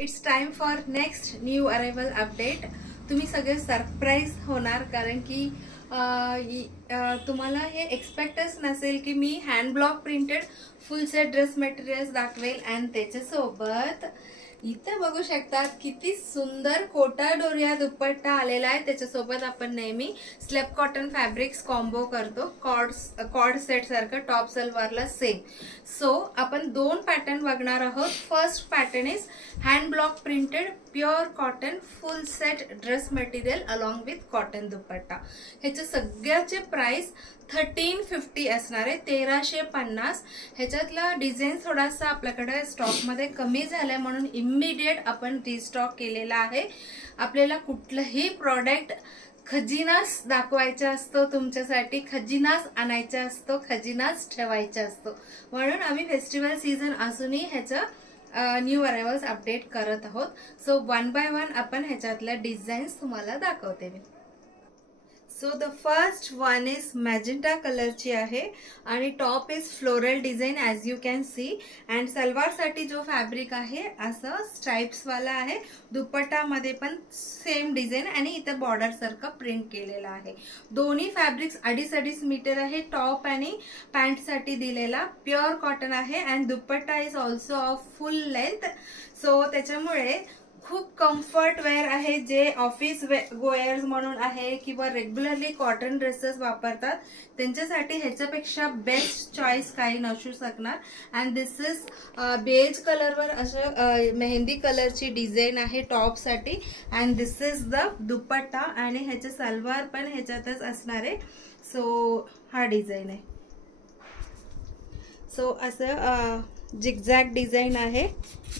It's time for next new arrival update. तुम्ही सगळे surprise होणार कारण की तुम्हाला हे एक्सपेक्टच नसेल की मी hand block printed full set dress materials दाखवेल. आणि त्याच्यासोबत इथे बघू शकतात किती सुंदर कोटा डोरिया दुपट्टा आलेला आहे. त्याच्यासोबत आपण नेहमी स्लेप कॉटन फॅब्रिक्स कॉम्बो करतो कॉर्ड सेट सारखं टॉप सलवारला सेम. सो आपण दोन पॅटर्न बघणार आहोत. First pattern is hand block printed pure cotton full set dress material along with cotton dupatta. ह्याचे सगळ्याचे प्राइस 1350 असणार आहे, 1350. ह्याच्यातला डिझाईन थोडासा आपल्याकडे स्टॉक मध्ये कमी झालाय म्हणून इमिडिएट आपण रिस्टॉक केलेला आहे. आपल्याला कुठलंही प्रॉडक्ट खजिनाच दाखवायचा असतो, तुमच्यासाठी खजिनाच आणायचा असतो, खजिनाच ठेवायचा असतो. म्हणून आम्ही फेस्टिवल सीझन असूनही ह्याचं न्यू अरायवल्स अपडेट करत आहोत. सो वन बाय वन आपण ह्याच्यातल्या डिझाईन्स तुम्हाला दाखवते. So the first one is magenta कलरची आहे आणि top is floral design as you can see. And सलवारसाठी जो फॅब्रिक आहे असं स्ट्राइप्सवाला आहे. दुपट्टामध्ये पण सेम डिझाईन आणि इथं बॉर्डर सारखं प्रिंट केलेला आहे. दोन्ही फॅब्रिक्स 2.5 मीटर आहे. टॉप आणि पॅन्टसाठी दिलेला प्युअर कॉटन आहे. And dupatta is also of full length. So त्याच्यामुळे खूप कम्फर्ट वेअर आहे. जे ऑफिस गोयर्स म्हणून आहे किंवा रेग्युलरली कॉटन ड्रेसेस वापरतात त्यांच्यासाठी ह्याच्यापेक्षा बेस्ट चॉईस काही नसू शकणार. अँड दिस इज बेज कलरवर असं मेहंदी कलरची डिझाईन आहे टॉपसाठी. अँड दिस इज द दुपट्टा आणि ह्याचे सलवार पण ह्याच्यातच असणार आहे. सो हा डिझाईन आहे. सो असं जिगझॅग डिझाईन आहे.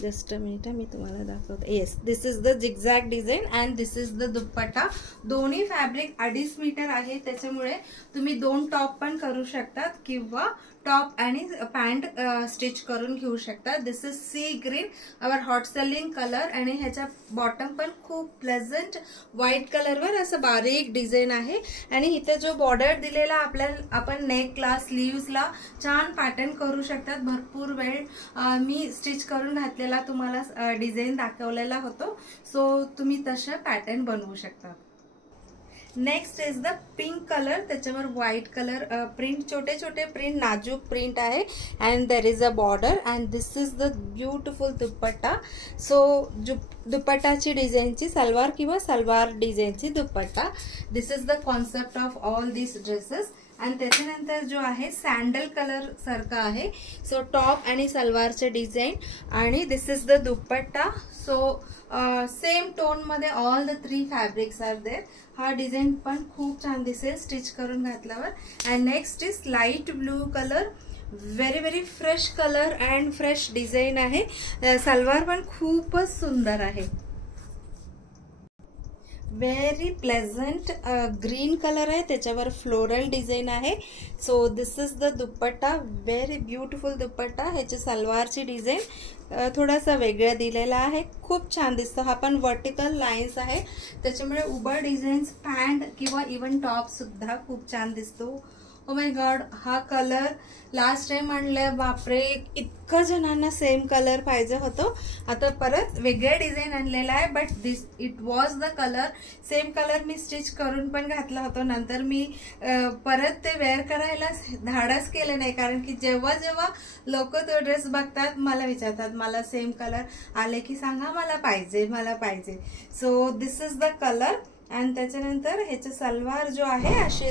जस्ट अ मिनिट मी तुम्हाला दाखवते. Yes, this is the zigzag design and this is the dupatta. दोन्ही फॅब्रिक 2.5 मीटर आहे. त्याच्यामुळे तुम्ही 2 टॉप पण करू शकतात किंवा टॉप आणि पॅन्ट स्टिच करून घेऊ शकता. This is sea green, our hot selling colour. आणि ह्याच्या बॉटम पण खूप प्लेझंट व्हाईट कलरवर असं बारीक डिझाईन आहे. आणि इथे जो बॉर्डर दिलेला आपण नेकला स्लीव्सला छान पॅटर्न करू शकतात. भरपूर वेळ मी स्टिच करून घातलेला तुम्हाला डिझाईन दाखवलेला होतो. सो तुम्ही तसे पॅटर्न बनवू शकता. Next is the pink colour. त्याच्यावर व्हाईट कलर प्रिंट, छोटे छोटे प्रिंट, नाजूक प्रिंट आहे. And there is a border and this is the beautiful dupatta. So दुपट्टाची डिझाईनची सलवार किंवा सलवार डिझाईनची दुपट्टा. This is the concept of all this dresses. आणि त्याच्यानंतर जो आहे सँडल कलर सारखा आहे. सो टॉप आणि सलवारचे डिझाईन आणि this is the dupatta. So same tone मध्ये all the 3 fabrics are there. हा डिझाईन पण खूप छान दिसेल स्टिच करून घातल्यावर. And next is light blue colour. Very very fresh colour and fresh design आहे. सलवार पण खूपच सुंदर आहे. व्हेरी प्लेझंट ग्रीन कलर आहे. त्याच्यावर फ्लोरल डिझाईन आहे. So this is the dupatta. Very beautiful dupatta. ह्याची सलवारची डिझाईन थोडासा वेगळा दिलेला आहे. खूप छान दिसतो. हा पण वर्टिकल लाईन्स आहे त्याच्यामुळे उभा डिझाईन्स पॅन्ट किंवा इवन टॉप सुद्धा खूप छान दिसतो. ओ माय गॉड, हा कलर लास्ट टाइम आणलं, बापरे इतकं जणांना सेम कलर पाहिजे होतो. आता परत वेगळ्या डिझाईन आणलेला आहे. But this it was the colour. Same colour me stitch करून पण घातला होता. नंतर मी परत ते वेअर करायला धाडस केलं नाही कारण की जेव्हा जेव्हा लोक तो ड्रेस बघतात मला विचारतात मला सेम कलर आले की सांगा, मला पाहिजे मला पाहिजे. So this is the colour. And त्याच्यानंतर ह्याचा सलवार जो आहे अशी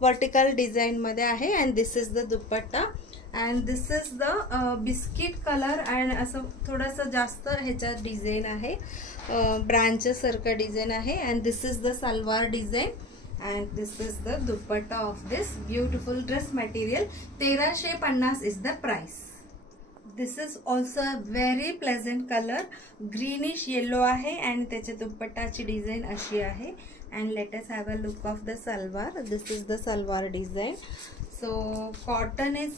वर्टिकल डिझाईन मध्ये आहे. And this is the dupatta. And this is the biscuit colour. And असं थोडंसं जास्त ह्याच्यात डिझाईन आहे, ब्रांचेस सारखं डिझाईन आहे. And this is the salwar design. And this is the dupatta of this beautiful dress material. 1350 is the price. This is also a very pleasant colour. Greenish yellow आहे आणि त्याच्या दुपट्टाची डिझाईन अशी आहे. And let us have a look of the salwar. This is the salwar design. So cotton is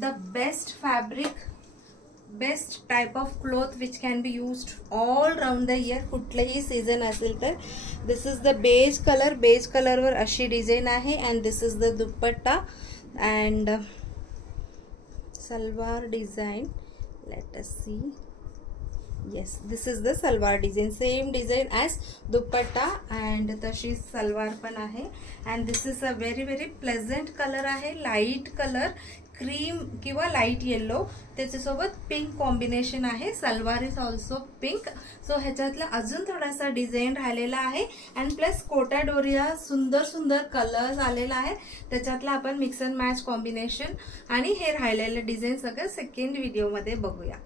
the best fabric, best type of cloth which can be used all round the year. कुठलेही season असेल तर. This is the beige colour. Beige कलरवर अशी design आहे. And this is the dupatta and salwar design. Let us see. Yes, this is the salwar design, same design as dupatta and तशी सलवार पण आहे. And this is a very very pleasant colour आहे, light colour, cream किंवा light yellow, त्याच्यासोबत pink combination आहे. Salwar is also pink. So ह्याच्यातला अजून थोडासा डिझाईन राहिलेला आहे अँड प्लस कोटा डोरिया सुंदर सुंदर कलर्स आलेला आहे. त्याच्यातला आपण मिक्स अँड मॅच कॉम्बिनेशन आणि हे राहिलेलं डिझाईन सगळं सेकंड व्हिडिओमध्ये बघूया.